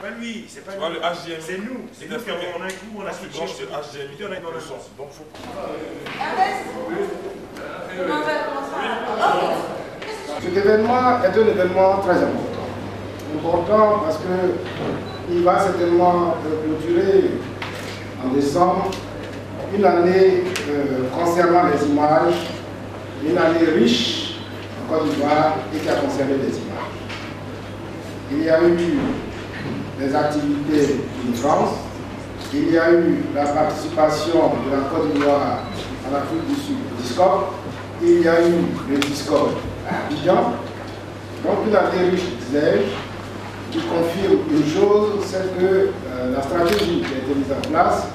Pas lui, c'est pas Tu vois, lui. le HDMI. C'est nous. C'est nous qui on a un coup, on a switché. Branche c'est HDMI. On a dans le son. sens. Donc faut. Cet événement est un événement très important. Important parce qu'il va certainement clôturer en décembre une année concernant les images, une année riche en Côte d'Ivoire et qui a concerné les images. Il y a eu des activités in France, il y a eu la participation de la Côte d'Ivoire en Afrique du Sud, DISCOP, il y a eu le DISCOP à Abidjan. Donc une année riche, disais-je, qui confirme une chose, c'est que la stratégie qui a été mise en place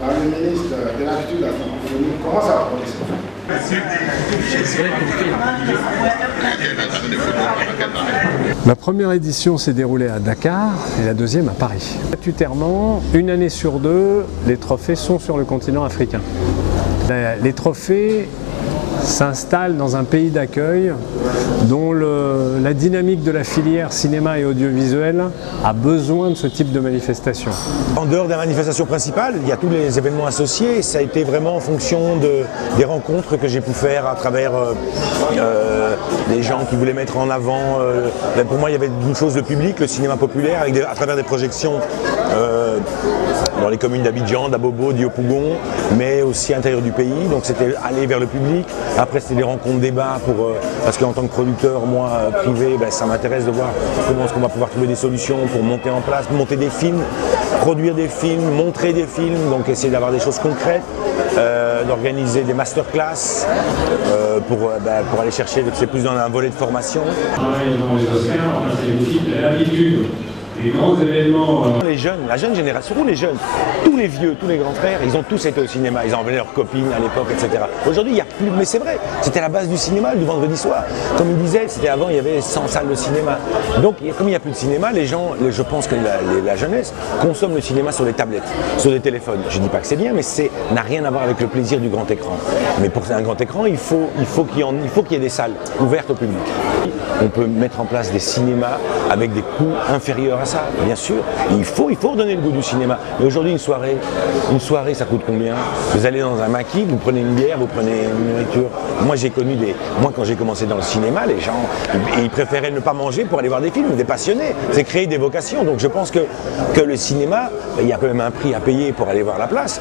par le ministre de la Culture de la Francophonie commence à prendre ses fruits. La première édition s'est déroulée à Dakar et la deuxième à Paris. Statutairement, une année sur deux, les trophées sont sur le continent africain. Les trophées s'installent dans un pays d'accueil dont la dynamique de la filière cinéma et audiovisuel a besoin de ce type de manifestation. En dehors de la manifestation principale, il y a tous les événements associés. Ça a été vraiment en fonction des rencontres que j'ai pu faire à travers les gens qui voulaient mettre en avant. Pour moi, il y avait une chose de public, le cinéma populaire, à travers des projections dans les communes d'Abidjan, d'Abobo, d'Yopougon, mais aussi à l'intérieur du pays. Donc c'était aller vers le public. Après, c'était des rencontres débats parce qu'en tant que producteur, moi, privé, ça m'intéresse de voir comment est-ce qu'on va pouvoir trouver des solutions pour monter en place, monter des films, produire des films, montrer des films, donc essayer d'avoir des choses concrètes, d'organiser des masterclass pour aller chercher, c'est plus dans un volet de formation. Dans les Oscars, c'est aussi l'habitude. Les grands événements. Les jeunes, la jeune génération, surtout les jeunes, tous les vieux, tous les grands frères, ils ont tous été au cinéma, ils ont emmené leurs copines à l'époque, etc. Aujourd'hui, il n'y a plus, mais c'est vrai, c'était la base du cinéma, du vendredi soir. Comme il disait, c'était avant, il y avait 100 salles de cinéma. Donc, comme il n'y a plus de cinéma, les gens, je pense que la jeunesse consomme le cinéma sur les tablettes, sur des téléphones. Je ne dis pas que c'est bien, mais ça n'a rien à voir avec le plaisir du grand écran. Mais pour un grand écran, il faut qu'il y ait des salles ouvertes au public. On peut mettre en place des cinémas avec des coûts inférieurs à ça, bien sûr. Il faut redonner le goût du cinéma. Mais aujourd'hui, une soirée, ça coûte combien? Vous allez dans un maquis, vous prenez une bière, vous prenez une nourriture. Moi, quand j'ai commencé dans le cinéma, les gens, ils préféraient ne pas manger pour aller voir des films, des passionnés. C'est créer des vocations. Donc je pense que le cinéma, il y a quand même un prix à payer pour aller voir la place.